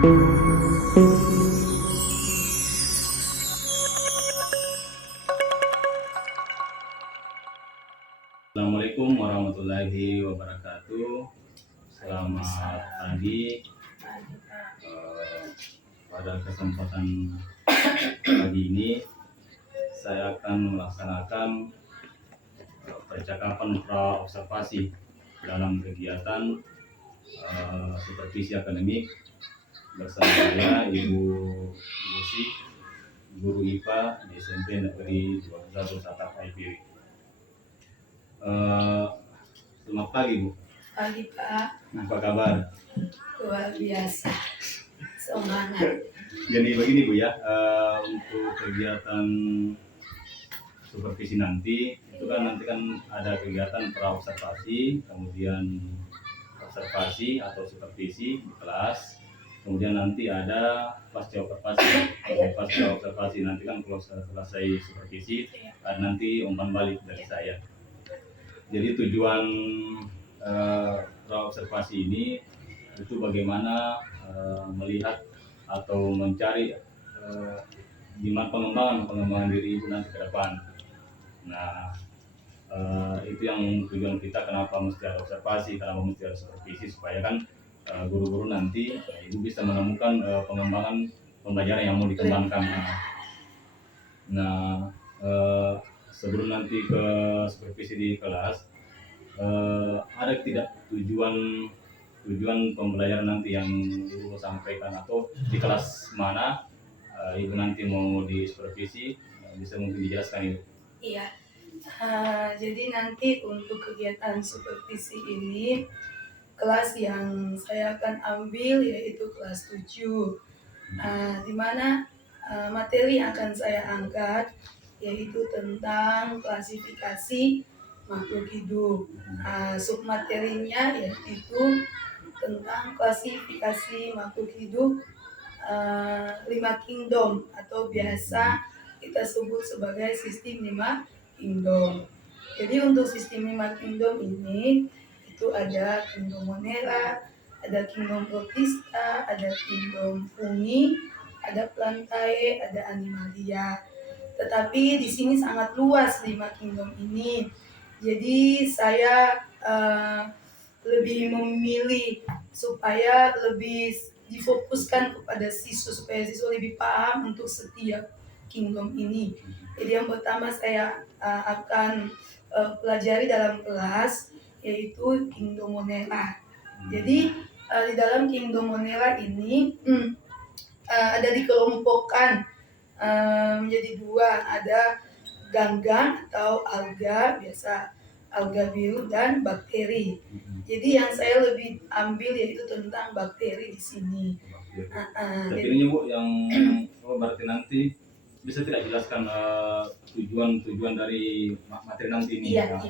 Assalamualaikum warahmatullahi wabarakatuh. Selamat pagi. Pada kesempatan pagi ini saya akan melaksanakan percakapan pra-observasi dalam kegiatan supervisi akademik bersama saya Ibu Lucy, guru IPA di SMP Negeri 21 Satap IPW. Selamat pagi, Bu. Pagi, Pak. Apa kabar? Luar biasa. Semangat. Jadi begini, Bu ya, untuk kegiatan supervisi nanti itu kan nanti ada kegiatan pra-observasi, kemudian observasi atau supervisi di kelas, kemudian nanti ada pasca observasi. Pasca observasi nanti kan kalau selesai supervisi ada nanti umpan balik dari saya. Jadi tujuan pra-observasi ini itu bagaimana melihat atau mencari gimana pengembangan diri Ibu nanti ke depan. Nah, itu yang tujuan kita, kenapa mesti ada observasi, kenapa mesti ada supervisi, supaya kan guru-guru nanti Ibu bisa menemukan pengembangan pembelajaran yang mau dikembangkan. Nah, sebelum nanti ke supervisi di kelas, ada tidak tujuan pembelajaran nanti yang Ibu sampaikan, atau di kelas mana Ibu nanti mau di supervisi, bisa mungkin dijelaskan Ibu? Iya, jadi nanti untuk kegiatan supervisi ini kelas yang saya akan ambil yaitu kelas 7, di mana materi yang akan saya angkat yaitu tentang klasifikasi makhluk hidup. Submaterinya yaitu tentang klasifikasi makhluk hidup 5 kingdom atau biasa kita sebut sebagai sistem 5 kingdom. Jadi untuk sistem 5 kingdom ini itu ada kingdom Monera, ada kingdom Protista, ada kingdom Fungi, ada Plantae, ada Animalia. Tetapi di sini sangat luas 5 kingdom ini. Jadi saya lebih memilih supaya lebih difokuskan kepada siswa, supaya siswa lebih paham untuk setiap kingdom ini. Jadi yang pertama saya akan pelajari dalam kelas yaitu kingdom Monera. Jadi di dalam kingdom Monera ini ada dikelompokkan menjadi 2, ada ganggang atau alga, biasa alga biru, dan bakteri. Jadi yang saya lebih ambil yaitu tentang bakteri di sini. Tapi ini Bu, yang berarti nanti bisa tidak jelaskan tujuan dari materi nanti ini? Iya.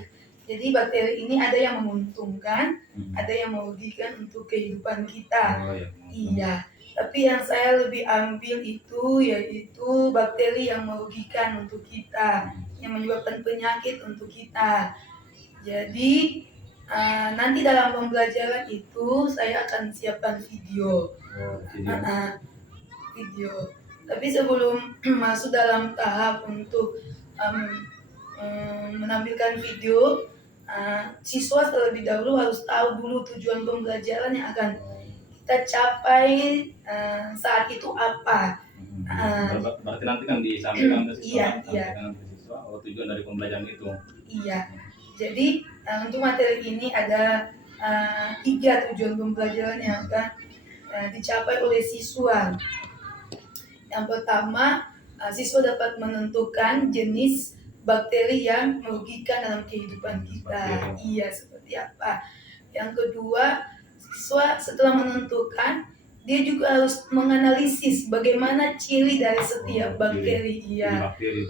Jadi bakteri ini ada yang menguntungkan, ada yang merugikan untuk kehidupan kita. Iya. Tapi yang saya lebih ambil itu yaitu bakteri yang merugikan untuk kita, yang menyebabkan penyakit untuk kita. Jadi nanti dalam pembelajaran itu saya akan siapkan video. Video. Tapi sebelum masuk dalam tahap untuk menampilkan video, siswa terlebih dahulu harus tahu dulu tujuan pembelajaran yang akan kita capai saat itu apa. Berarti nanti kan disampaikan ke siswa, siswa tujuan dari pembelajaran itu. Iya. Jadi untuk materi ini ada 3 tujuan pembelajaran yang akan dicapai oleh siswa. Yang pertama, siswa dapat menentukan jenis bakteri yang merugikan dalam kehidupan kita. Iya, seperti apa. Yang kedua, siswa setelah menentukan, dia juga harus menganalisis bagaimana ciri dari setiap bakteri.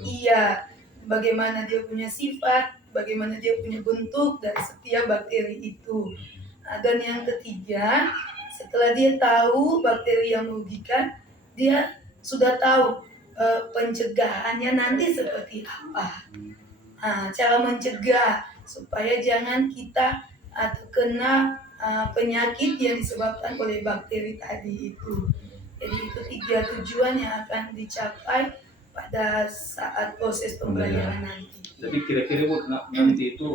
Iya, bagaimana dia punya sifat, bagaimana dia punya bentuk dari setiap bakteri itu. Dan yang ketiga, setelah dia tahu bakteri yang merugikan, dia sudah tahu pencegahannya nanti seperti apa. Cara mencegah supaya jangan kita terkena penyakit yang disebabkan oleh bakteri tadi itu. Jadi itu 3 tujuan yang akan dicapai pada saat proses pembelajaran nanti. Jadi kira-kira Bu, nanti itu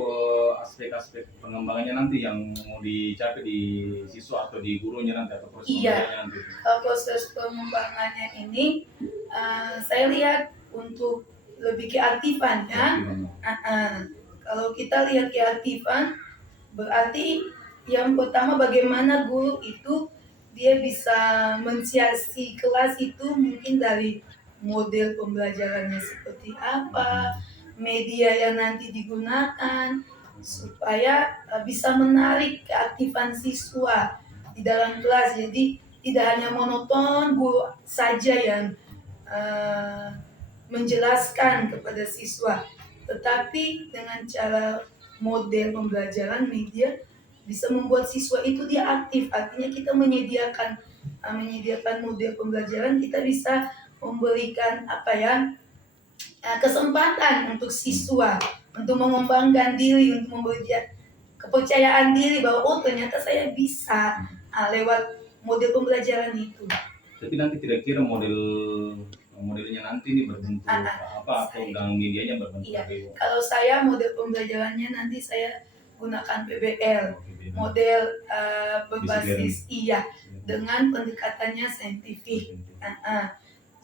aspek-aspek pengembangannya nanti yang mau dicapai di siswa atau di gurunya nanti atau proses Iya. pembelajarannya nanti. Proses pengembangannya ini saya lihat untuk lebih keaktifan ya. Kalau kita lihat keaktifan, berarti yang pertama bagaimana guru itu dia bisa mensiasati kelas itu mungkin dari model pembelajarannya seperti apa, media yang nanti digunakan, supaya bisa menarik keaktifan siswa di dalam kelas. Jadi tidak hanya monoton guru saja yang menjelaskan kepada siswa, tetapi dengan cara model pembelajaran media bisa membuat siswa itu dia aktif. Artinya kita menyediakan model pembelajaran, kita bisa memberikan kesempatan untuk siswa untuk mengembangkan diri, untuk memberi dia kepercayaan diri bahwa oh ternyata saya bisa lewat model pembelajaran itu. Tapi nanti kira-kira modelnya nanti ini berbentuk apa atau dengan medianya berbentuk Iya. apa Ibu? Kalau saya model pembelajarannya nanti saya gunakan PBL, model berbasis dengan pendekatannya saintifik.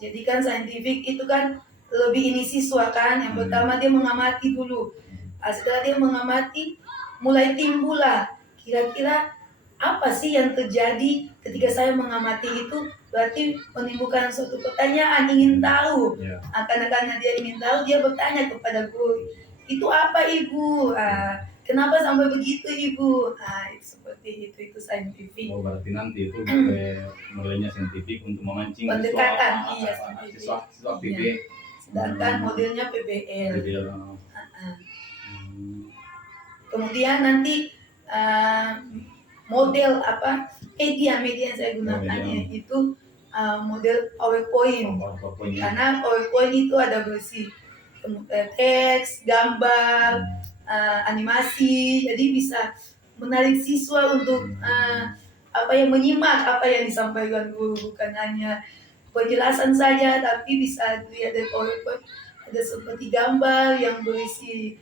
Jadi kan saintifik itu kan lebih ini siswa kan. Yang pertama dia mengamati dulu. Setelah dia mengamati, mulai timbullah kira-kira apa sih yang terjadi ketika saya mengamati itu, berarti menimbulkan suatu pertanyaan, ingin tahu. Karena dia ingin tahu, dia bertanya kepada guru, itu apa Ibu? Kenapa sampai begitu Ibu? Seperti itu saintifik. Oh, berarti nanti itu modelnya saintifik untuk memancing pendekatan siswa aktif. Sedangkan modelnya PBL. Kemudian nanti model media yang saya gunakan itu model PowerPoint. Karena PowerPoint itu ada berisi teks, gambar, animasi, jadi bisa menarik siswa untuk menyimak apa yang disampaikan guru, bukan hanya penjelasan saja, tapi bisa dilihat dari PowerPoint ada seperti gambar yang berisi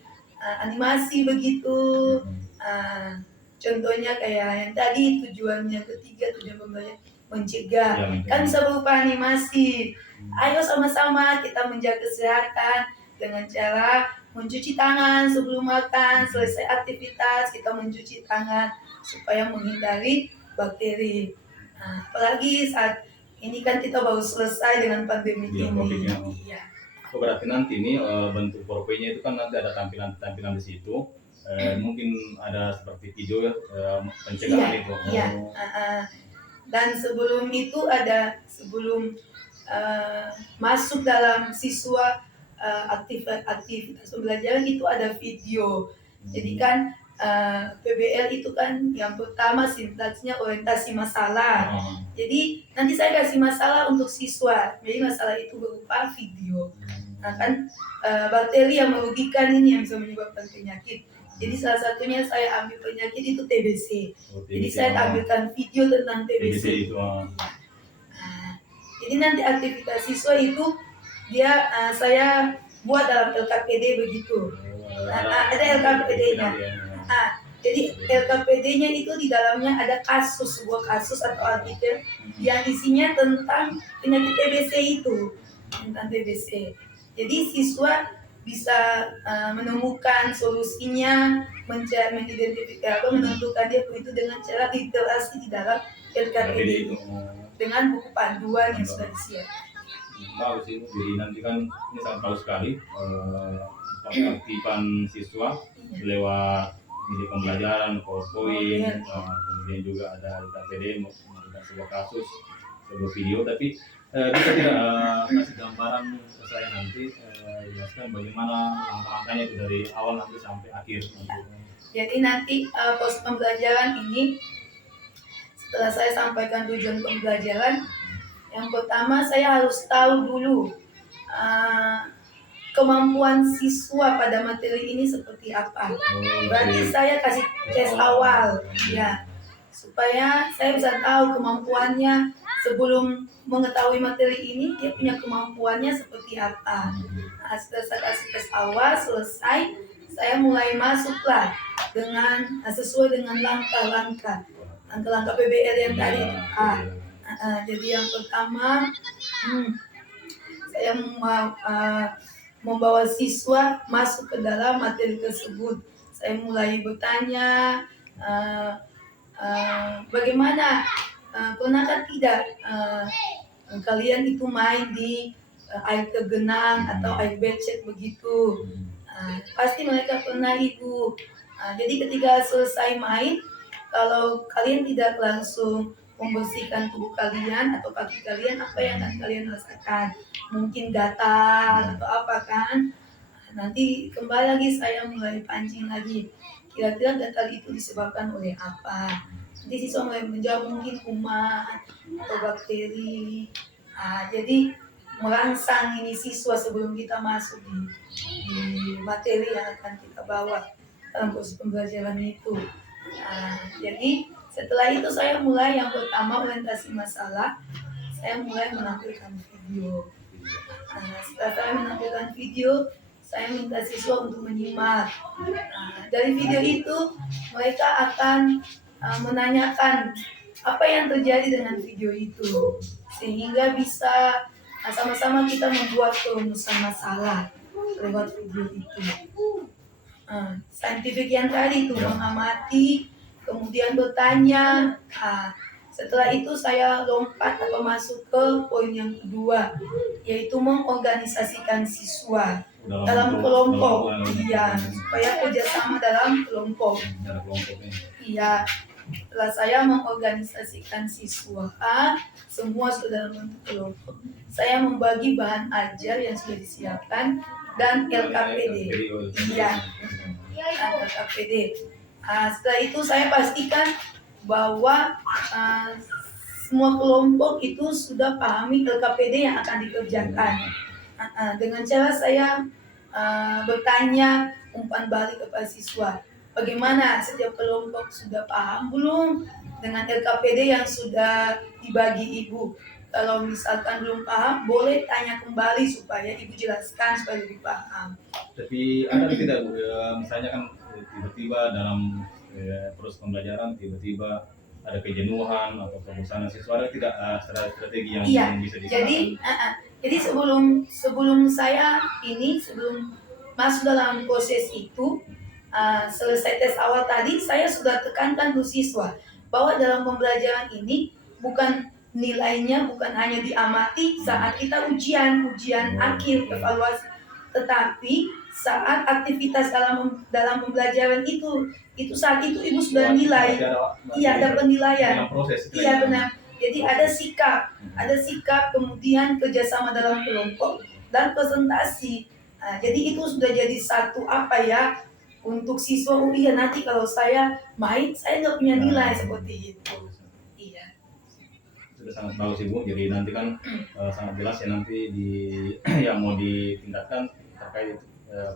animasi begitu. Contohnya kayak yang tadi tujuannya ketiga, tujuan pembelajaran mencegah, kan bisa berupa animasi. Ayo sama-sama kita menjaga kesehatan dengan cara mencuci tangan sebelum makan, selesai aktivitas kita mencuci tangan supaya menghindari bakteri. Apalagi saat ini kan kita baru selesai dengan pandemi ini. Iya. Berarti nanti ini bentuk PowerPoint-nya itu kan nanti ada tampilan di situ. Mungkin ada seperti video pencegahan itu. Iya. Dan sebelum itu sebelum masuk dalam siswa aktivitas pembelajaran itu ada video. Jadi kan PBL itu kan yang pertama sintaksnya orientasi masalah. Jadi nanti saya kasih masalah untuk siswa. Jadi masalah itu berupa video. Nah kan bakteri yang merugikan ini yang bisa menyebabkan penyakit. Jadi salah satunya saya ambil penyakit itu TBC. Jadi saya tampilkan video tentang TBC. Jadi nanti aktivitas siswa itu saya buat dalam LKPD begitu. Ada LKPD-nya. Jadi LKPD-nya itu di dalamnya ada sebuah kasus atau artikel yang isinya tentang penyakit TBC itu, tentang TBC. Jadi siswa bisa menemukan solusinya, mengidentifikasi, menentukan dia itu dengan cara literasi di dalam LKPD itu dengan buku panduan yang sudah disiapkan. Bagus ini, jadi nanti kan ini sangat bagus sekali pengaktifan siswa lewat media pembelajaran, PowerPoint, kemudian juga ada LKPD, memberikan sebuah kasus, sebuah video, tapi bisa tidak kasih gambaran ke saya nanti, jelaskan bagaimana langkah-langkahnya itu dari awal nanti sampai akhir. Jadi nanti pos pembelajaran ini setelah saya sampaikan tujuan pembelajaran, yang pertama saya harus tahu dulu kemampuan siswa pada materi ini seperti apa. Berarti saya kasih tes awal, ya. supaya saya bisa tahu kemampuannya sebelum mengetahui materi ini dia punya kemampuannya seperti apa. Nah, setelah saya kasih tes awal selesai, saya mulai masuklah dengan sesuai dengan langkah-langkah PBL yang tadi. Jadi yang pertama, saya membawa siswa masuk ke dalam materi tersebut. Saya mulai bertanya, bagaimana, pernahkah tidak kalian itu main di air tergenang atau air becek begitu? Pasti mereka pernah Ibu. Jadi ketika selesai main, kalau kalian tidak langsung membersihkan tubuh kalian atau kaki kalian, apa yang akan kalian rasakan? Mungkin gatal atau apa kan? Nanti kembali lagi saya mulai pancing lagi. Kira-kira gatal itu disebabkan oleh apa? Nanti siswa mulai menjawab mungkin kuman atau bakteri. Jadi merangsang ini siswa sebelum kita masuk di materi yang akan kita bawa dalam proses pembelajaran itu. Jadi setelah itu saya mulai yang pertama orientasi masalah, saya mulai menampilkan video. Setelah saya menampilkan video, saya minta siswa untuk menyimak. Dari video itu mereka akan menanyakan apa yang terjadi dengan video itu, sehingga bisa sama-sama kita membuat perumusan masalah lewat video itu. Saintifik yang tadi itu mengamati, kemudian bertanya. Setelah itu saya lompat atau masuk ke poin yang kedua, yaitu mengorganisasikan siswa dalam kelompok. Iya, supaya kerjasama dalam kelompok. Iya, setelah saya mengorganisasikan siswa, semua sudah dalam bentuk kelompok. Saya membagi bahan ajar yang sudah disiapkan dan LKPD. Iya, LKPD. Setelah itu saya pastikan bahwa semua kelompok itu sudah pahami LKPD yang akan dikerjakan. Dengan cara saya bertanya umpan balik kepada siswa, bagaimana setiap kelompok sudah paham belum dengan LKPD yang sudah dibagi Ibu? Kalau misalkan belum paham, boleh tanya kembali supaya Ibu jelaskan supaya lebih paham. Tapi ada tidak Bu, misalnya kan tiba-tiba dalam proses pembelajaran tiba-tiba ada kejenuhan atau kebosanan siswa, ada tidak strategi yang bisa digunakan? Jadi sebelum saya sebelum masuk dalam proses itu, selesai tes awal tadi, saya sudah tekankan ke siswa bahwa dalam pembelajaran ini bukan nilainya bukan hanya diamati saat kita ujian akhir evaluasi, tetapi saat aktivitas dalam pembelajaran itu saat itu Ibu sudah nilai. Iya, ada penilaian. Iya, benar. Jadi ada sikap, kemudian kerjasama dalam kelompok dan presentasi. Jadi itu sudah jadi satu untuk siswa. Iya, nanti kalau saya main saya nggak punya nilai seperti itu. Iya. Sudah sangat bagus Ibu. Jadi nanti kan sangat jelas ya nanti yang mau ditingkatkan terkait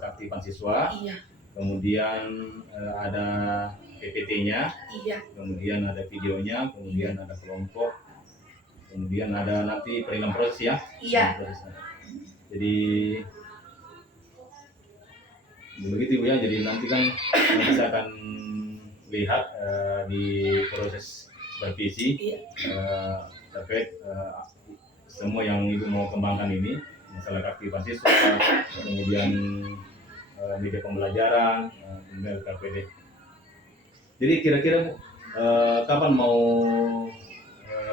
keaktifan siswa. Iya. Kemudian ada PPT-nya, kemudian ada videonya, kemudian ada kelompok, kemudian ada nanti penilaian proses ya. Iya. Jadi begitu Ibu ya. Jadi nanti kan kita akan lihat di proses supervisi terkait semua yang Ibu mau kembangkan ini, masalah keaktifan siswa, kemudian media pembelajaran, kemudian LKPD. Jadi kira-kira kapan mau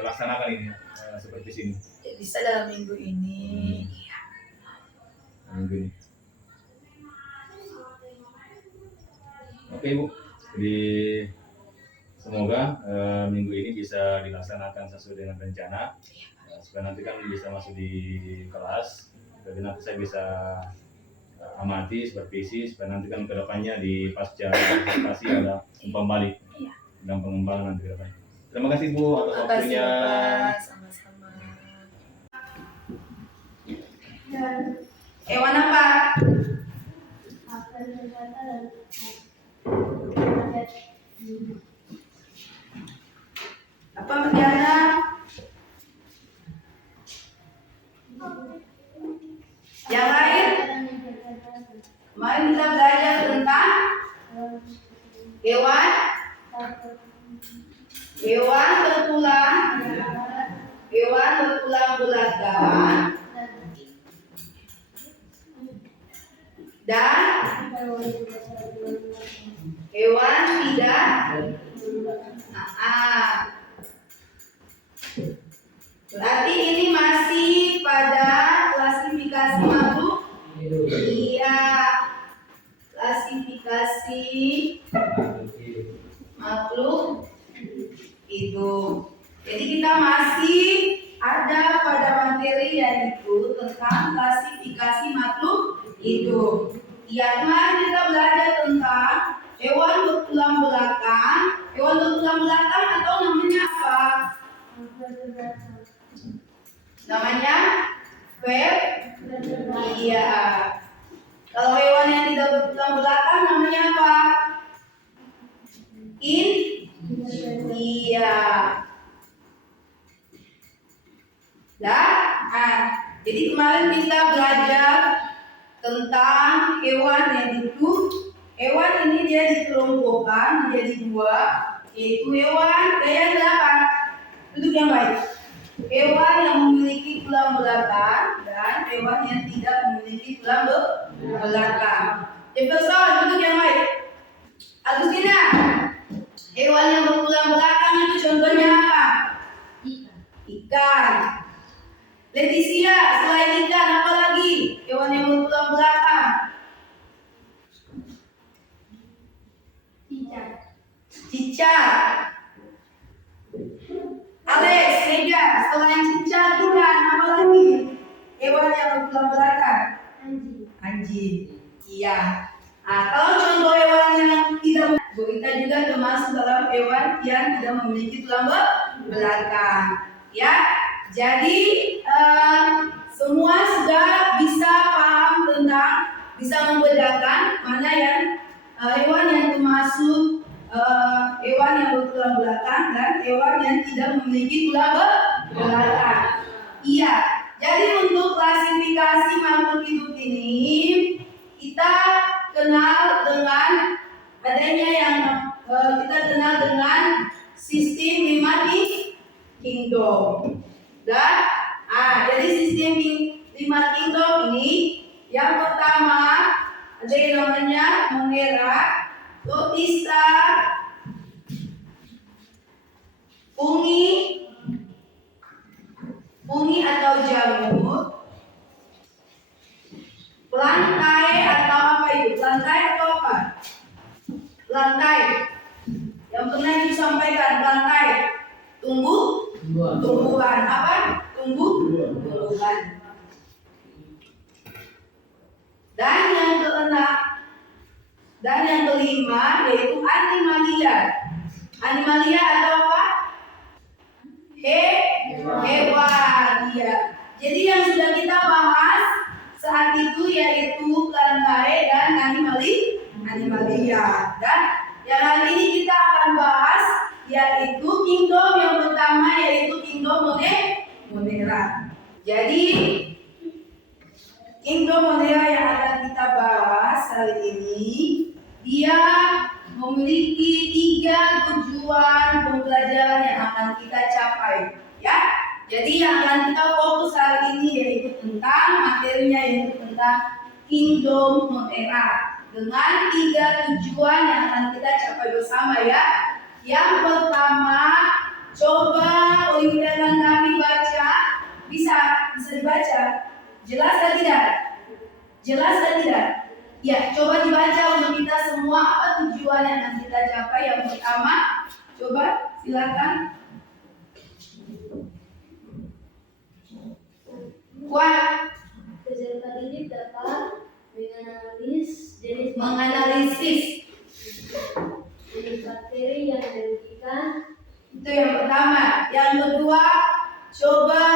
laksanakan ini seperti sini? Bisa dalam minggu ini. Minggu ini. Oke Bu, jadi semoga minggu ini bisa dilaksanakan sesuai dengan rencana, supaya nanti kan bisa masuk di kelas, jadi nanti saya bisa amati, supervisi, supaya nanti kan kedepannya di pasca presentasi ada umpan balik dan pengembangan nanti kedepannya. Terima kasih Bu atas waktunya. Sama-sama. Hewan apa? Apa Diana? Yang lain? Kemarin kita belajar tentang hewan bertulang belakang dan hewan tidak. Berarti ini masih pada klasifikasi makhluk. Iya, klasifikasi makhluk hidup. Jadi kita masih ada pada materi yaitu tentang klasifikasi makhluk hidup. Ya, kemarin kita belajar tentang hewan bertulang belakang. Hewan bertulang belakang atau namanya apa? Namanya iya. Kalau hewan yang tidak bertulang belakang namanya apa? Iya. Jadi kemarin kita belajar tentang hewan yang itu. Hewan ini dia dikelompokkan menjadi dua, yaitu hewan yang delapan. Duduk yang baik. Hewan yang memiliki tulang belakang dan hewan yang tidak memiliki tulang belakang. Jefferson, duduk yang baik. Agustina, hewan yang bertulang belakang itu contohnya apa? Ikan. Leticia, selain ikan apa lagi? Hewan yang bertulang belakang. Cicak. Alex, Meja, selain cicak ikan apa lagi? Hewan yang bertulang belakang. Anjing. Iya. Kalau contoh hewan yang tidak, kita juga termasuk dalam hewan yang tidak memiliki tulang belakang. Ya. Jadi semua sudah bisa paham tentang, bisa membedakan mana yang hewan yang termasuk hewan yang bertulang belakang dan hewan yang tidak memiliki tulang belakang. Iya. Jadi untuk klasifikasi makhluk hidup ini kita kenal dengan adanya yang kita kenal dengan sistem 5 kingdom. Dan jadi sistem 5 kingdom ini yang pertama ada yang namanya Monera, Protista, fungi atau jamur, plantae atau apa itu? Plantae atau apa? Plantae. Yang pernah disampaikan plantae. Tumbuhan. Apa? Tumbuhan. Dan yang kelima yaitu animalia. Animalia atau apa? Hewan. Iya. Jadi yang sudah kita bahas saat itu yaitu plantae dan animalia. Dan yang hari ini kita akan bahas yaitu kingdom yang pertama yaitu kingdom Monera. Jadi kingdom Monera yang akan kita bahas hari ini dia memiliki 3 tujuan pembelajaran yang akan kita capai, ya. Jadi yang akan kita fokus hari ini yaitu tentang materinya yaitu tentang kingdom Monera dengan 3 tujuan yang akan kita capai bersama, ya. Yang pertama, coba Olivia dan kami baca, bisa dibaca. Jelas atau tidak? Ya, coba dibaca untuk kita semua apa tujuan yang akan kita capai. Yang pertama, coba silakan. Kuat. Peserta didik dapat menganalisis jenis bakteri yang dirugikan. Itu yang pertama. Yang kedua, coba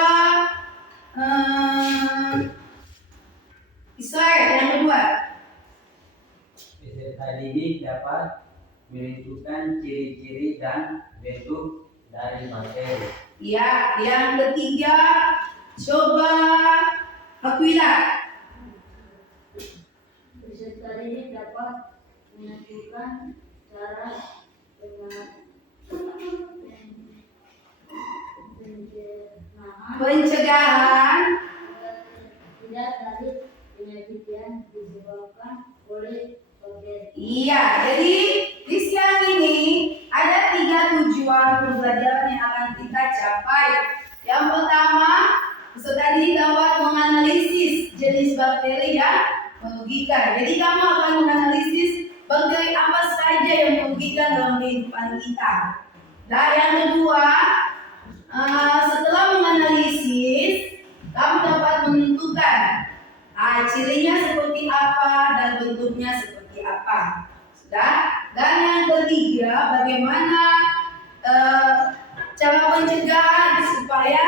Israel yang kedua. Peserta didik dapat menentukan ciri-ciri dan bentuk dari materi. Ya, yang ketiga, coba Aquila. Peserta didik dapat menentukan cara Pencegahan tidak dari penyakit yang disebabkan oleh bakteri. Iya, jadi di siang ini ada 3 tujuan pembelajaran yang akan kita capai. Yang pertama, peserta didik dapat menganalisis jenis bakteri yang merugikan. Jadi kamu akan menganalisis bakteri apa saja yang merugikan dalam kehidupan kita. Dan yang kedua, setelah menganalisis, kamu dapat menentukan cirinya seperti apa dan bentuknya seperti apa. Sudah? Dan yang ketiga, bagaimana cara pencegahan supaya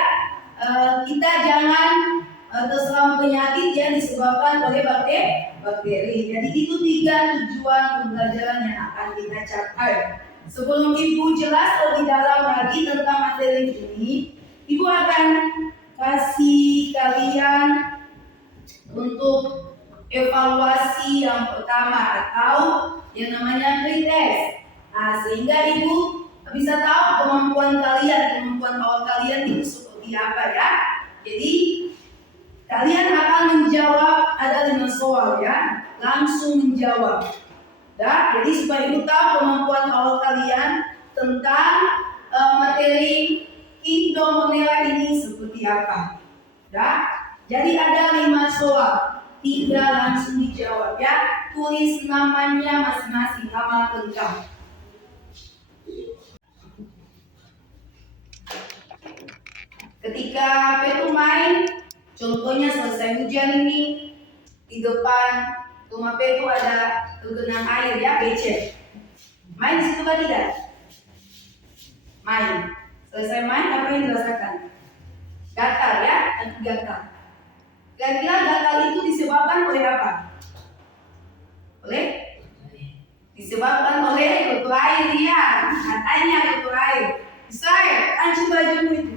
kita jangan terserang penyakit yang disebabkan oleh bakteri. Jadi itu 3 tujuan pembelajaran yang akan kita capai. Sebelum Ibu jelas lebih dalam lagi tentang materi ini, Ibu akan kasih kalian untuk evaluasi yang pertama atau yang namanya pretest. Nah, sehingga Ibu bisa tahu kemampuan awal kalian itu seperti apa ya. Jadi kalian akan menjawab, ada 5 soal ya, langsung menjawab. Jadi supaya Ibu tahu kemampuan awal kalian tentang materi Kingdom Monera ini seperti apa. Jadi ada 5 soal, 3 langsung dijawab ya. Tulis namanya masing-masing, nama lengkap. Ketika Petu main, contohnya selesai hujan ini, di depan rumah Petu ada genang air ya, becek. Main di situ kan tidak? Main. Selesai main apa yang dirasakan? Gatal ya, anti gatal. Kira-kira gatal itu disebabkan oleh apa? Disebabkan oleh kotor air ya. Katanya kotor air. Saya anci bajumu itu.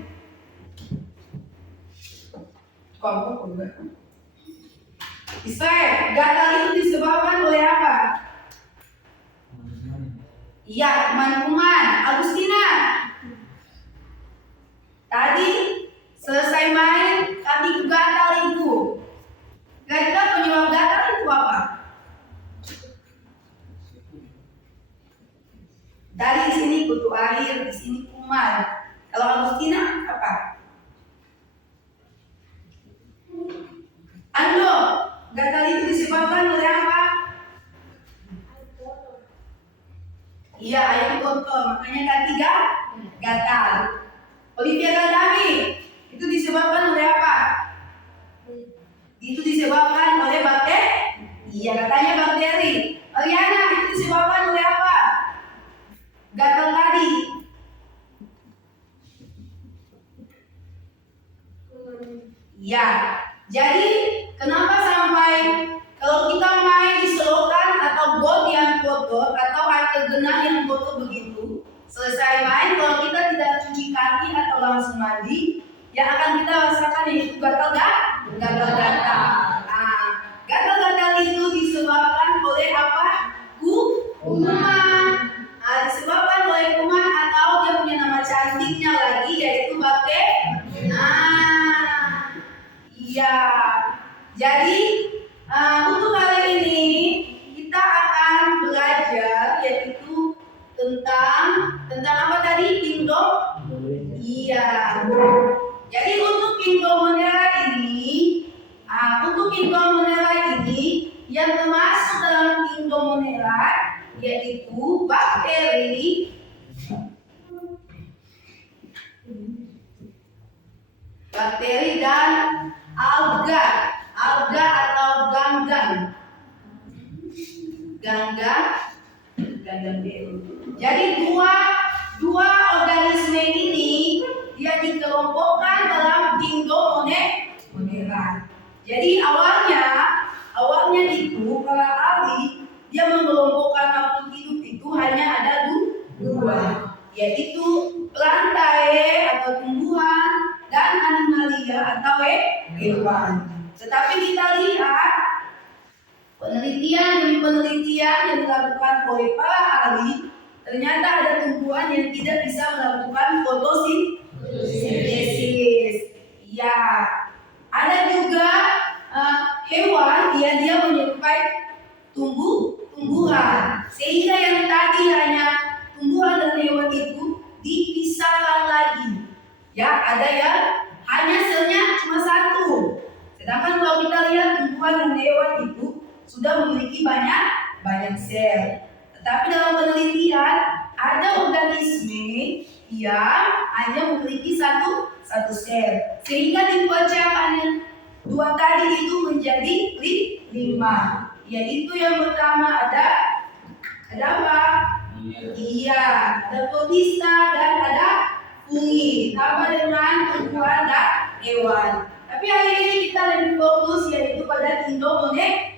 Kamu enggak? Israel, gatal itu disebabkan oleh apa? Iya, kuman-kuman. Agustina, tadi selesai main, kaki gatal itu. Kira-kira penyebab gatal itu apa? Dari sini kutu air, di sini kuman. Kalau Agustina apa? Ando, gatal itu disebabkan oleh apa? Iya, air kotor, makanya kaki gatal. Olivia Gadami, itu disebabkan oleh apa? Itu disebabkan oleh bakteri. Iya, katanya bakteri. Ariana, itu disebabkan oleh apa? Gatal tadi. Iya. Jadi kenapa sampai kalau kita main di selokan atau got yang kotor atau air tergenang yang kotor begitu, selesai main kalau kita tidak cuci kaki atau langsung mandi, yang akan kita rasakan yaitu gatal-gatal. Nah, gatal-gatal itu disebabkan oleh apa? Kuman. Nah, disebabkan oleh kuman atau dia punya nama cantiknya lagi yaitu bakteri. Nah, iya. Jadi untuk kali ini kita akan belajar yaitu tentang apa tadi? Kingdom. Iya. Jadi untuk Kingdom Monera ini, yang termasuk dalam Kingdom Monera yaitu bakteri, dan alga atau ganggang biru. Jadi dua organisme ini dia dikelompokkan dalam Kingdom Monera. Jadi awalnya itu para ahli dia mengelompokkan makhluk hidup itu hanya ada 2, yaitu planta hewan. Tetapi kita lihat penelitian demi penelitian yang dilakukan oleh para ahli, ternyata ada tumbuhan yang tidak bisa melakukan fotosintesis. Ya, ada juga hewan yang dia menyerupai tumbuhan, sehingga yang tadi hanya tumbuhan dan hewan itu dipisahkan lagi. Ya, ada yang hanya selnya cuma satu. Sedangkan kalau kita lihat tumbuhan dan hewan itu sudah memiliki banyak sel. Tetapi dalam penelitian ada organisme yang hanya memiliki satu sel, sehingga dipecahkan dua tadi itu menjadi 5. Yaitu yang pertama ada apa? Iya, ada protista dan ada fungi, ditambah dengan tumbuhan dan hewan. Tapi hari ini kita lebih fokus yaitu pada kingdom monera.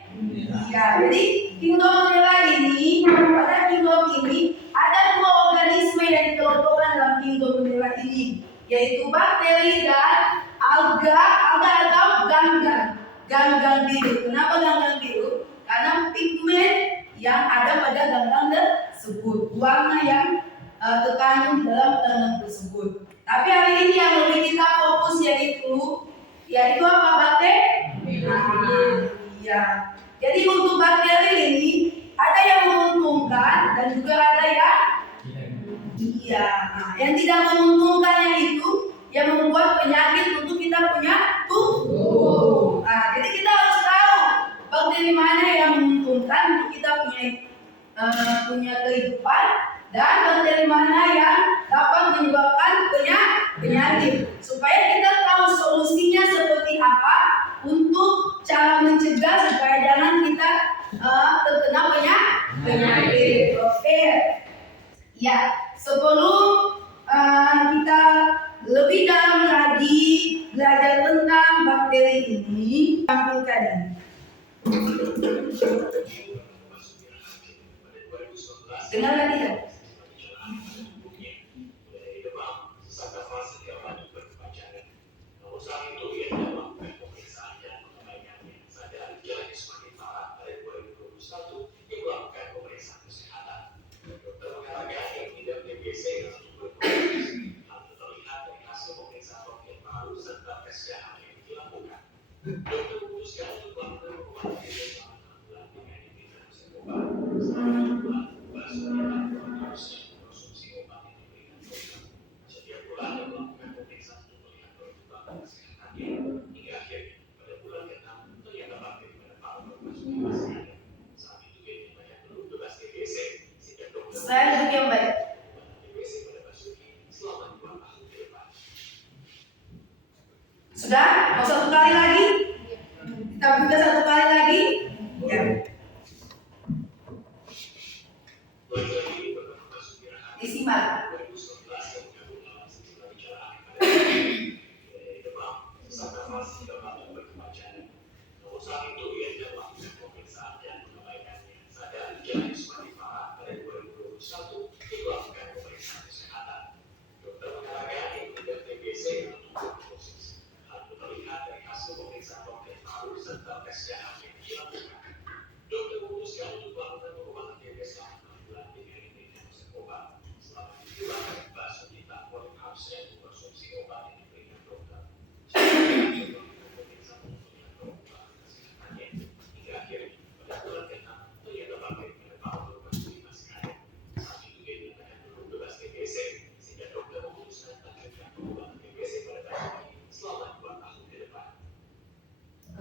Ya, jadi kingdom monera ini, pada kingdom ini ada 2 organisme yang dikelompokkan dalam kingdom monera ini, yaitu bakteri dan alga atau ganggang biru. Kenapa ganggang biru? Karena pigmen yang ada pada ganggang tersebut, warna yang terkandung dalam tanaman tersebut. Tapi hari ini yang lebih kita fokus yaitu apa? Bakteri. Iya. Jadi untuk bakteri ini ada yang menguntungkan dan juga ada yang yang tidak menguntungkannya itu yang membuat penyakit untuk kita punya tubuh. Jadi kita harus tahu bakteri mana yang menguntungkan untuk kita punya kehidupan, dan bakteri mana yang dapat menyebabkan penyakit, supaya kita tahu solusinya seperti apa untuk cara mencegah supaya jangan kita terkena penyakit. Oke. Ya, sebelum kita lebih dalam lagi belajar tentang bakteri ini, tampilkan ini. Dengar lagi ya? Saya duduk yang baik. Sudah? Mau satu kali lagi? Kita buka satu kali lagi? Ya. Disimak.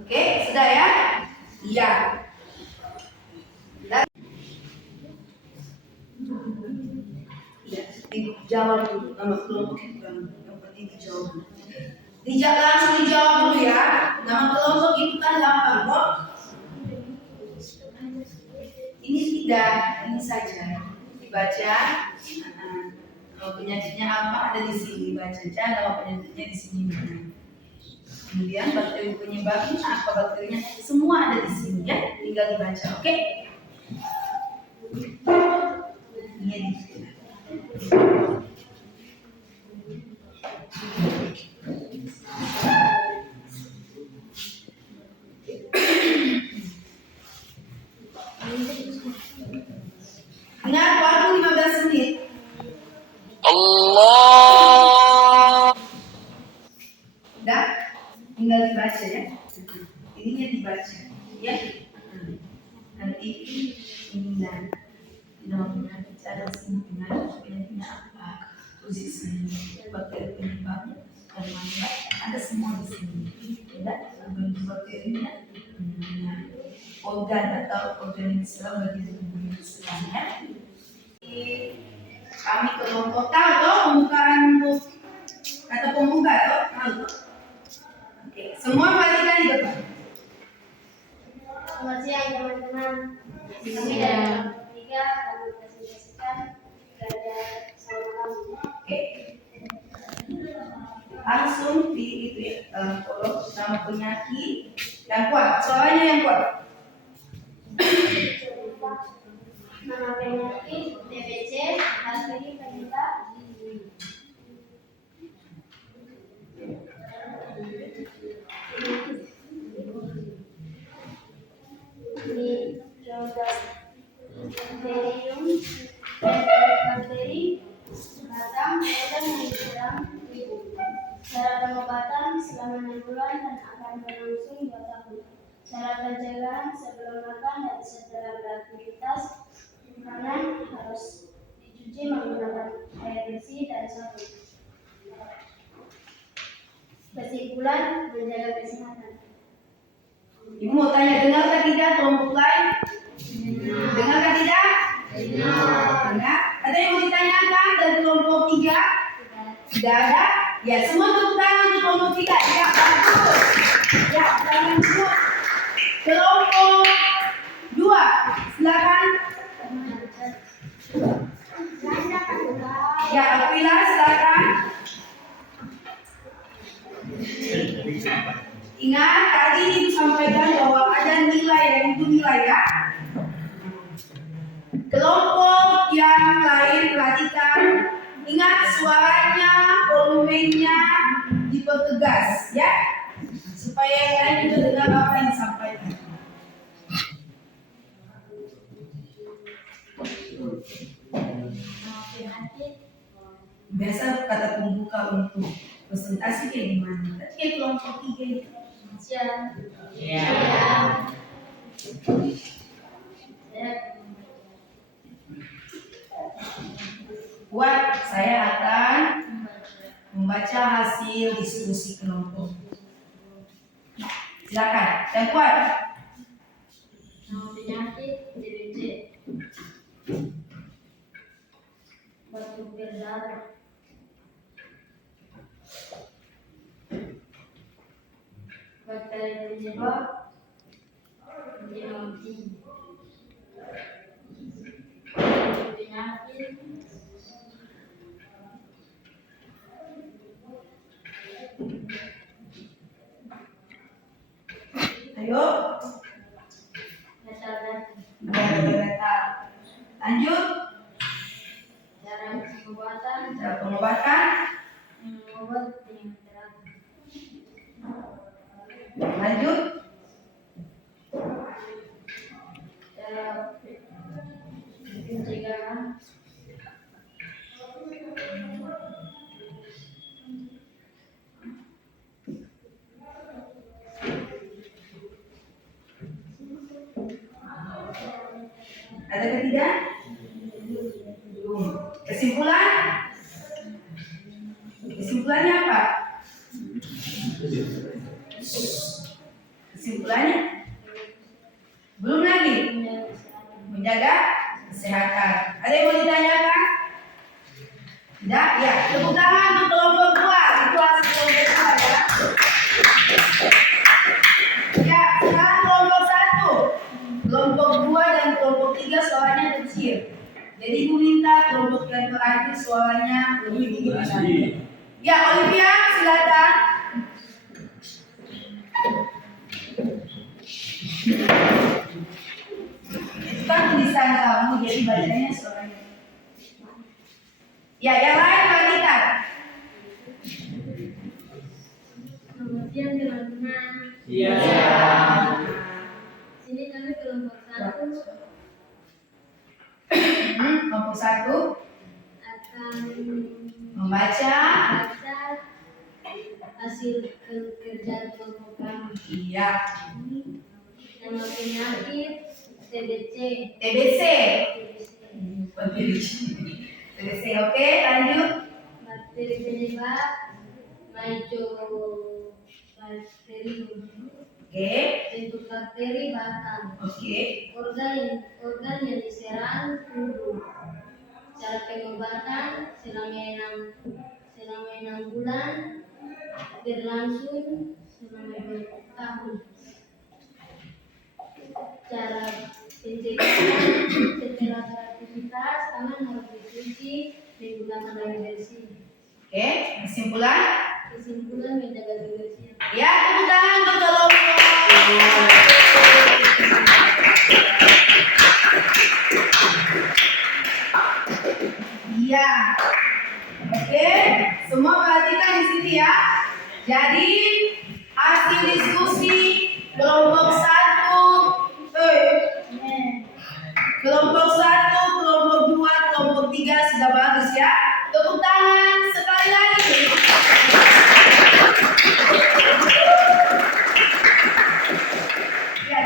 Oke, sudah ya? Iya. Dijawab dulu nama kelompok itu yang penting dijawab. Langsung dijawab dulu ya. Nama kelompok itu kan gampang kok. Ini tidak, ini saja dibaca. Nama penyakitnya apa ada di sini dibaca. Jangan nama penyakitnya di sini. Kemudian bakteri penyebabnya apa, bakterinya semua ada di sini ya, tinggal dibaca. Oke? Ini ya. Nanti ini dan namanya bicara dengan penyakitnya apa, posisinya, bakteri penyebabnya, dan mana ada semua di sini. Ya, bentuk bakterinya, organ atau organisme bagian tubuh setelahnya. Kami kelompok tahu toh pembukaan kata pembuka toh tahu toh. Oke, semua perhatikan di depan. Selamat siang teman-teman. Kami dari kelompok 3 kami presentasikan kerja sama kamu. Oke. Langsung di itu ya, kolom nama penyakit yang kuat, suaranya yang kuat. Nama penyakit TBC, hasil penyebab Mycobacterium, bakteri batang organ yang diserang ibu. Cara pengobatan selama 6 bulan dan akan berlangsung 2 tahun. Cara pencegahan sebelum makan dan setelah beraktivitas makanan harus dicuci menggunakan air bersih dan sabun. Kesimpulan, menjaga kesehatan. Ibu mau tanya, dengarkah tidak kelompok lain? Dengarkah tidak? Dengar. Ada yang mau ditanyakan dari kelompok 3? Tidak ada? Ya, semua tepuk tangan untuk kelompok 3. Ya, bagus. Ya, tangan dulu. Kelompok 2, silakan. Ya, Apila, silakan. Ingat, tadi disampaikan bahwa ada nilai dan itu nilai ya. Kelompok yang lain perhatikan, ingat suaranya, volumenya dipertegas ya, supaya yang lain juga dengar apa yang disampaikan. Biasa kata pembuka untuk presentasi kayak gimana? Tadi kayak kelompok 3 itu. Siap. Buat saya akan membaca hasil diskusi kelompok. Silakan, yang kuat. Nama penyakit TBC, batuk berdarah, bakteri penyebab pneumonia, penyakit Ayo, gatal-gatal, lanjut. cara pengobatan, Cara pengobatan, mengobat dengan terapi, lanjut. cara pencegahan, Ada ketiga? Belum. Kesimpulan? Kesimpulannya apa? Kesimpulannya? Belum lagi. Menjaga kesehatan. Ada yang mau ditanyakan? Tidak? Ya, tepuk tangan untuk kelompok 2. Itu hasil kelompok 2 ya. Ya, sekarang kelompok 1. Kelompok 2 dan kelompok 3 suaranya kecil. Jadi ibu minta kelompok yang terakhir suaranya lebih tinggi. Ya, Olivia, silakan. Itu kan tulisan kamu, jadi bacanya suaranya. Ya, yang lain perhatikan. Selamat siang teman-teman. Sini kami kelompok 1 Kelompok 1 akan membaca. baca hasil kerja kelompok kami. Iya. Dan nama penyakit TBC. TBC. TBC, oke, lanjut. Bakteri penyebab Mycobacterium. Oke, Bentuk bakteri batang. oke. Organ yang diserang tubuh. Cara pengobatan selama 6 bulan, berlangsung selama 2 tahun. Cara pencegahan setelah beraktivitas, tangan harus dicuci menggunakan air bersih. Oke, kesimpulan. Kesimpulan, menjaga kebersihan. Ya, tepuk tangan untuk Kelompok. Iya. Oke, semua perhatikan di sini ya. Jadi hasil diskusi kelompok 1, kelompok 1, kelompok 2, kelompok 3 sudah bagus ya. Tepuk tangan sekali lagi. Ya,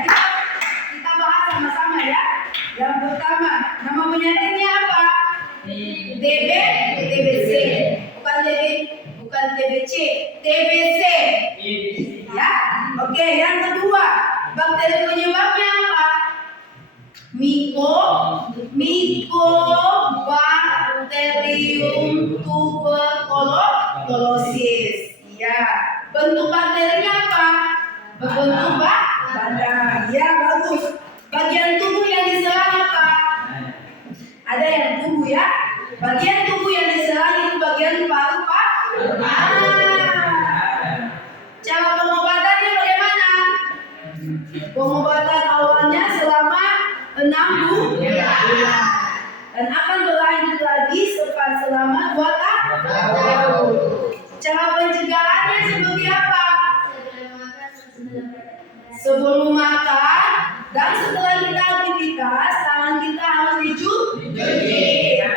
kita bahas sama-sama ya. Yang pertama, nama penyakitnya apa? TBC. Bukan TBC, TBC. Ya, oke. Yang kedua, bakteri penyebabnya apa? Mycobacterium tuberculosis. Ya, bentuk bakterinya apa? Berbentuk badan. Ya, bagus. Bagian tubuh yang diserang apa? Ada yang tubuh ya. Bagian tubuh yang diserang itu bagian paru-paru. Cara pengobatannya bagaimana? Pengobatan awalnya selama 6 bulan dan akan berlanjut lagi selama 2 tahun. Cara pencegahannya seperti apa? Sebelum makan dan setelah kita aktivitas, tangan kita harus dicuci. Iya,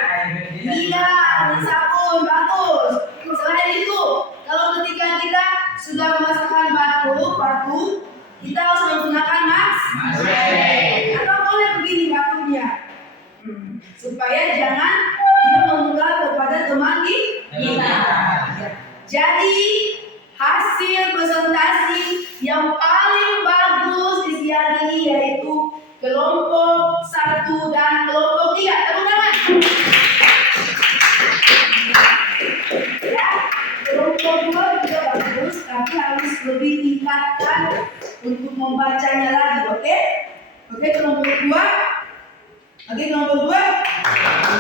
dengan sabun, bagus. Selain itu, kalau ketika kita sudah memasakkan batu, kita harus menggunakan masker. Atau boleh begini batunya, supaya jangan dia menular kepada teman kita. Jadi hasil presentasi yang paling bagus di siang ini yaitu kelompok 1 dan kelompok 3. Tepuk tangan. Ya, kelompok 2 juga bagus, tapi harus lebih tingkatkan untuk membacanya lagi, oke? Oke, kelompok 2. Oke, kelompok 2.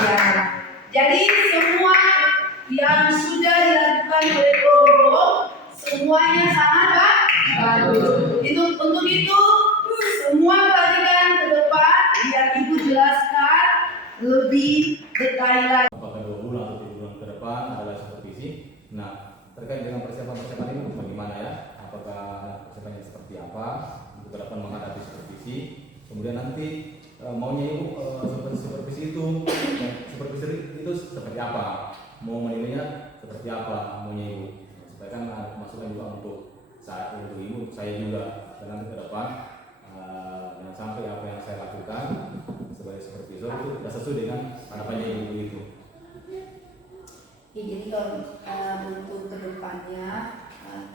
Ya. Jadi semua yang sudah dilakukan oleh kelompok semuanya sangat bagus. Untuk itu semua perhatikan ke depan biar ibu jelaskan lebih detail lagi. Apakah 2 bulan atau 3 bulan ke depan adalah supervisi. Nah, terkait dengan persiapan ini bagaimana ya? Apakah persiapannya seperti apa untuk ke depan menghadapi supervisi? Kemudian nanti maunya ibu supervisi itu seperti apa? Mau menilainya seperti apa maunya ibu? Supaya kan ada masukan juga untuk ibu, saya juga dalam ke depan dan sampai apa yang saya lakukan sebagai supervisor itu tidak sesuai dengan harapannya ibu itu. Ya, jadi kalau untuk kedepannya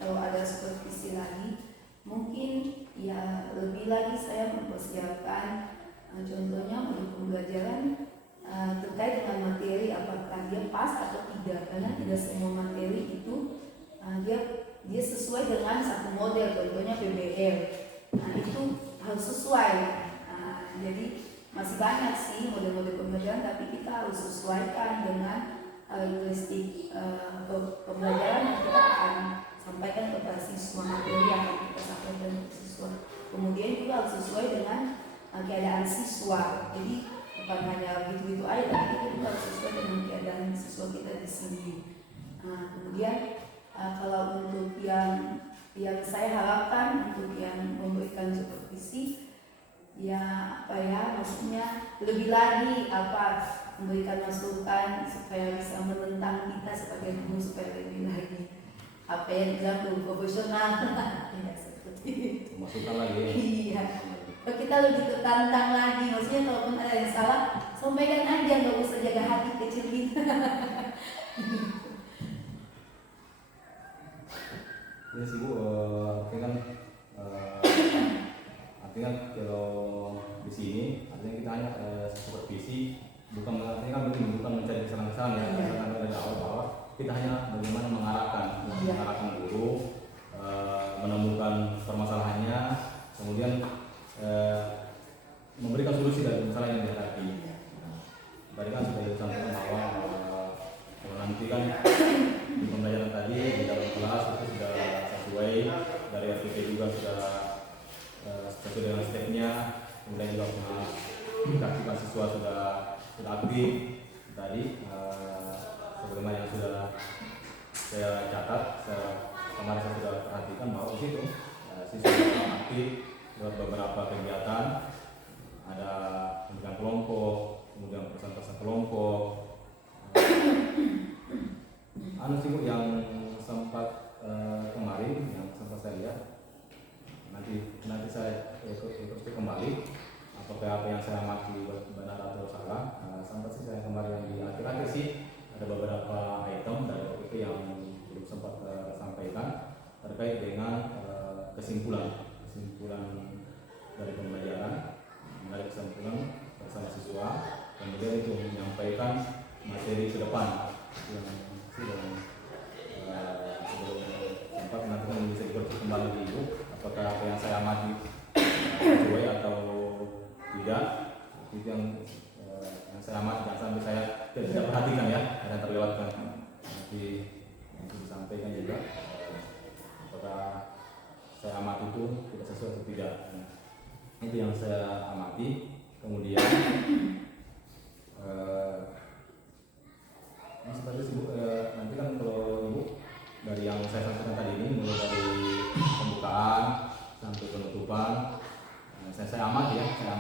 kalau ada supervisi lagi, mungkin ya lebih lagi saya mempersiapkan contohnya untuk pembelajaran terkait dengan materi apakah dia pas atau tidak, karena tidak semua materi itu dia sesuai dengan satu model, contohnya PBL. Nah, itu harus sesuai. Jadi masih banyak sih model-model pembelajaran, tapi kita harus sesuaikan dengan karakteristik pembelajaran yang kita akan sampaikan kepada siswa, materi yang akan kita sampaikan ke siswa. Kemudian juga harus sesuai dengan keadaan siswa. Jadi bukan hanya begitu-begitu aja, tapi kita juga harus sesuai dengan keadaan siswa kita di sini. Kemudian kalau untuk yang saya harapkan untuk yang memberikan supervisi, ya maksudnya lebih lagi memberikan masukan supaya bisa menentang kita sebagai guru, supaya lebih lagi yang bilang profesional. Ya, seperti itu. Masukan lagi ya. Iya. Kalau kita lebih tertantang lagi, maksudnya kalaupun ada yang salah, sampaikan aja, nggak usah jaga hati kecil kita. Ya sih Bu, artinya kalau di sini artinya kita hanya supervisi, bukan artinya kan begini, bukan mencari kesalahan-kesalahan ya, kesalahan dari awal bahwa kita hanya bagaimana mengarahkan guru, menemukan permasalahannya, kemudian memberikan solusi dari masalah yang dihadapi. Tadi kan sudah disampaikan bahwa kalau nanti kan di pembelajaran tadi di dalam kelas itu sudah sesuai, dari RPT juga sudah sesuai dengan stepnya, kemudian juga keaktifan siswa sudah aktif tadi, sebagaimana yang sudah saya catat, kemarin saya sudah perhatikan bahwa di situ siswa sudah aktif buat beberapa kegiatan, ada pembimbingan kelompok, kemudian pesan-pesan kelompok. Anu sih Bu, yang sempat kemarin yang sempat saya lihat, nanti saya ikut kembali apakah apa yang saya amati benar atau salah. Sempat sih saya kemarin yang di akhir-akhir sih ada beberapa item dari OPP yang belum sempat sampaikan terkait dengan kesimpulan dari pembelajaran, menarik kesimpulan bersama siswa, kemudian itu menyampaikan materi ke depan yang sebelum sempat nanti kan bisa dikoreksi kembali di Ibu apakah apa yang saya amati sesuai atau tidak. Itu yang saya amati, jangan sampai saya tidak perhatikan ya, ada yang terlewatkan. Nanti disampaikan juga apakah saya amati itu tidak sesuai atau tidak. Itu yang saya amati. Kemudian seperti itu Bu, nanti kan kalau Ibu dari yang saya sampaikan tadi ini, mulai dari pembukaan sampai penutupan, saya amati ya, saya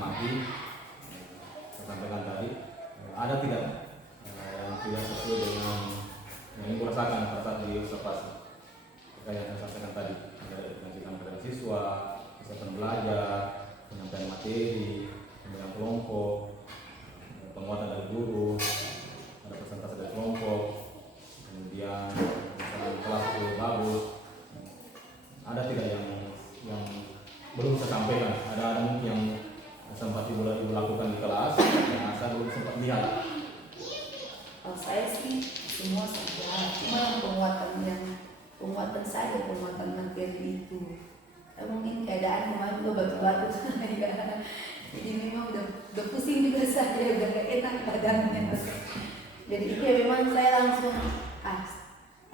sampaikan tadi, ada tidak yang tidak sesuai dengan yang Ibu rasakan pada saat di observasi kayak yang saya sampaikan tadi, ada dengan kepada siswa, kesehatan belajar, penyampaian materi, pembinaan kelompok, penguatan dari guru, ada presentasi dari kelompok, kemudian misalnya kelas itu bagus. Ada tidak yang belum saya sampaikan? Ada mungkin yang sempat ibu lakukan di kelas yang saya belum sempat lihat. Kalau saya sih semua saja, cuma penguatan saja, penguatan materi itu. Mungkin keadaan kemarin juga batu-batu ya. Jadi memang udah pusing juga saya, udah gak enak badannya. Jadi itu ya memang saya langsung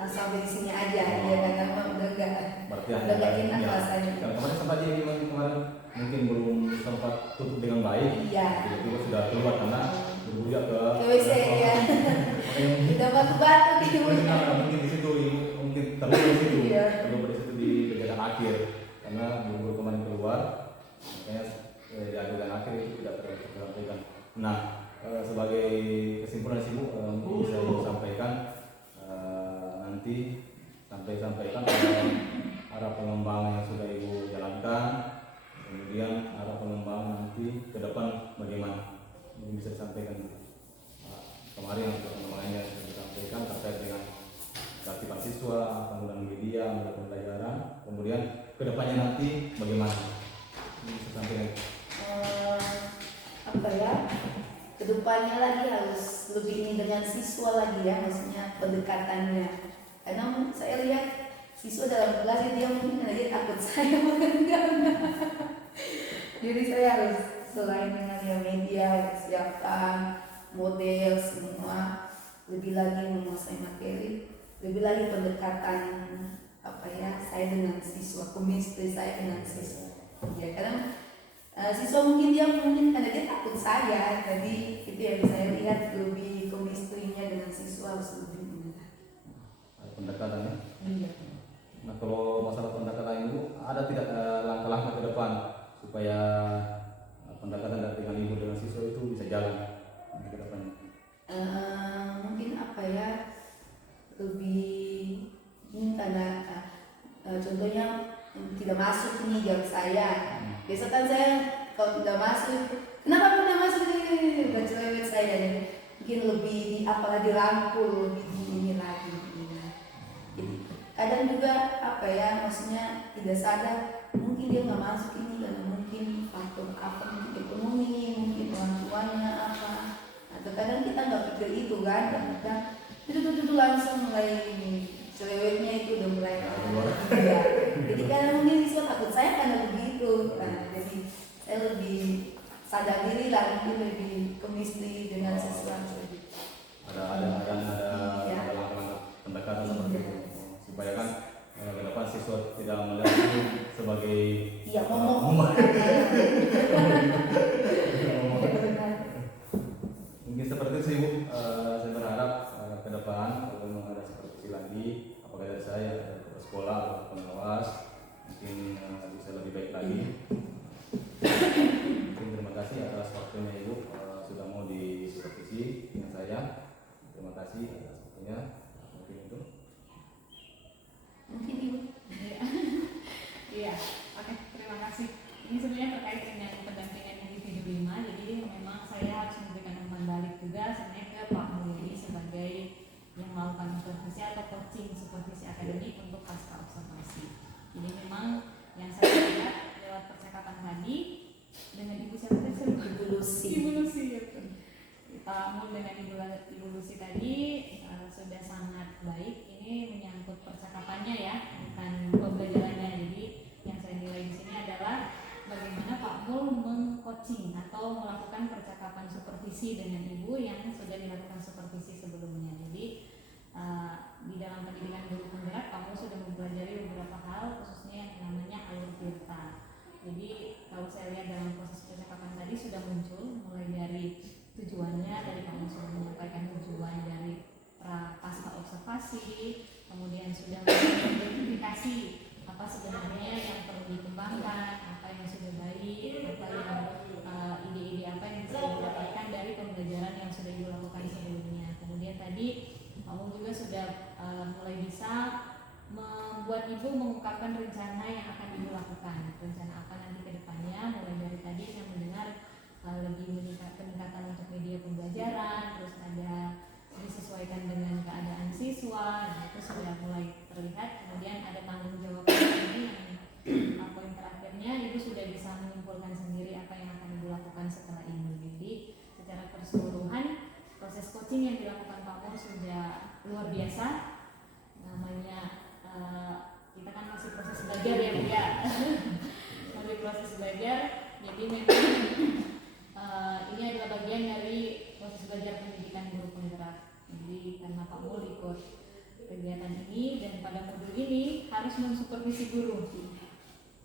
sampai di sini aja ya, karena memang udah gak enak rasanya. Kemarin sempat dia kemarin mungkin belum sempat tutup dengan baik. Iya. Tiba-tiba sudah keluar karena berbuja ke WC ya. Udah batu-batu gitu. Mungkin di situ mungkin terlalu di situ. Iya. Terlalu di situ di kegiatan akhir karena buru kemarin keluar, makanya di adegan akhir itu tidak tersampaikan. Nah, sebagai kesimpulan sih Bu, mungkin bisa Ibu sampaikan nanti sampaikan arah pengembangan yang sudah Ibu jalankan, kemudian arah pengembangan nanti ke depan bagaimana, mungkin bisa disampaikan. Kemarin yang pengembangannya sudah disampaikan terkait dengan keaktifan siswa, penggunaan media, media pembelajaran, kemudian kedepannya nanti bagaimana, ini bisa sampaikan. Kedepannya lagi harus lebih ini dengan siswa lagi ya, maksudnya pendekatannya. Karena saya lihat siswa dalam kelas dia mungkin lagi takut saya mengenalnya. Jadi saya harus selain dengan yang media, siapkan model semua, lebih lagi menguasai materi, lebih lagi pendekatan saya dengan siswa, chemistry saya dengan siswa. Ya kadang siswa mungkin karena dia takut saya, jadi itu yang saya lihat lebih chemistry-nya dengan siswa harus lebih mengenal. Pendekatannya. Iya. Nah kalau masalah pendekatan itu ada tidak langkah-langkah ke depan supaya pendekatan dengan ibu dengan siswa itu bisa jalan ke depan? Mungkin lebih ini karena contohnya tidak masuk nih jam saya. Biasa kan saya kalau tidak masuk, kenapa tidak masuk ini? Udah cerewet saya ya. Mungkin lebih apalah dirangkul lebih ini lagi. Jadi kadang juga apa ya, maksudnya tidak sadar mungkin dia nggak masuk ini karena mungkin faktor apa, mungkin ekonomi, mungkin orang tuanya apa, atau kadang kita nggak pikir itu kan, kadang itu langsung mulai cerewetnya itu udah mulai ya. Jadi kadang mungkin saya takut saya karena begitu, nah, jadi saya lebih sadar diri lah, mungkin lebih kemistri dengan sesuatu. Ada Ya. langkah-langkah pendekatan seperti itu supaya kan ke depan siswa tidak melihat itu sebagai Iya, ngomong. mungkin seperti itu sih Bu. Saya berharap ke depan kalau memang ada seperti itu lagi, apakah dari saya atau ke sekolah atau pengawas mungkin bisa lebih baik lagi. Mungkin terima kasih atas waktunya Ibu, sudah mau disupervisi dengan saya. Terima kasih atas waktunya. Mungkin itu. Mungkin Ibu. Iya, oke, terima kasih. Ini sebenarnya terkait dengan pendampingan individu 5, jadi memang saya harus memberikan umpan balik juga sebenarnya ke Pak Mulya sebagai yang melakukan supervisi atau coaching supervisi akademik untuk pasca observasi. Jadi memang yang saya lihat lewat percakapan tadi dengan Ibu siapa tadi? Ibu Lucy. Ibu Lucy, ya betul. Pak Mul dengan Ibu Lucy tadi sudah sangat baik. Ini menyangkut percakapannya ya, bukan pembelajarannya. Jadi yang saya nilai di sini adalah bagaimana Pak Mul meng-coaching atau melakukan percakapan supervisi dengan Ibu yang sudah dilakukan supervisi sebelumnya. Jadi di dalam pendidikan guru penggerak Pak Mul sudah mempelajari beberapa hal, khususnya yang namanya alur tirta. Jadi kalau saya lihat dalam proses percakapan tadi sudah muncul mulai dari tujuannya, tadi Pak Mul sudah menyampaikan tujuan dari pasca observasi, kemudian sudah mengidentifikasi apa sebenarnya yang perlu dikembangkan, apa yang sudah baik, apa yang ide-ide apa yang bisa didapatkan dari pembelajaran yang sudah dilakukan sebelumnya. Kemudian tadi Pak Mul juga sudah mulai bisa membuat Ibu mengungkapkan rencana yang akan Ibu lakukan, rencana apa nanti ke depannya, mulai dari tadi saya mendengar lebih peningkatan untuk media pembelajaran, terus ada disesuaikan dengan keadaan siswa, nah itu sudah mulai terlihat. Kemudian ada tanggung jawab ini yang poin terakhirnya Ibu sudah bisa menyimpulkan sendiri apa yang akan Ibu lakukan setelah ini. Jadi secara keseluruhan proses coaching yang dilakukan Pak Mul sudah luar biasa. Namanya kita kan masih proses belajar ya Bu ya. Masih proses belajar, jadi memang ini adalah bagian dari proses belajar pendidikan guru penggerak. Jadi karena Pak Mul ikut kegiatan ini dan pada modul ini harus mensupervisi guru.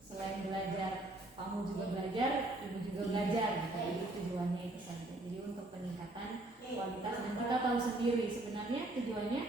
Selain belajar, Pak Mul juga belajar, Ibu juga belajar. Jadi tujuannya itu saja. Jadi untuk peningkatan kualitas, dan kita tahu sendiri sebenarnya tujuannya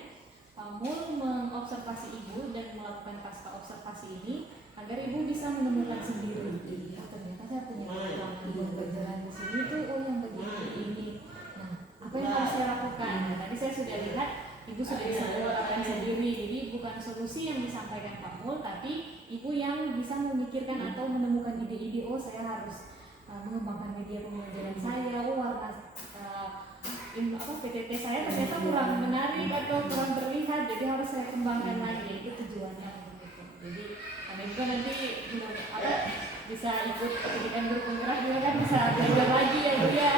Pak Mul mengobservasi Ibu dan melakukan pasca observasi ini agar Ibu bisa menemukan sendiri. Ternyata saya punya pengalaman pelajaran di sini tuh, oh yang begini ini. Nah, apa yang harus saya lakukan? Nah, tadi saya sudah lihat Ibu sudah bisa melakukan sendiri. Jadi bukan solusi yang disampaikan Pak Mul, tapi Ibu yang bisa memikirkan atau menemukan ide-ide. Oh, saya harus mengembangkan media pembelajaran saya. Oh, warna PTT saya ternyata kurang menarik atau kurang terlihat, jadi harus saya kembangkan lagi. Itu tujuannya untuk itu. Jadi kami juga nanti bisa ikut pendidikan guru penggerak juga kan, bisa belajar lagi ya Bu ya.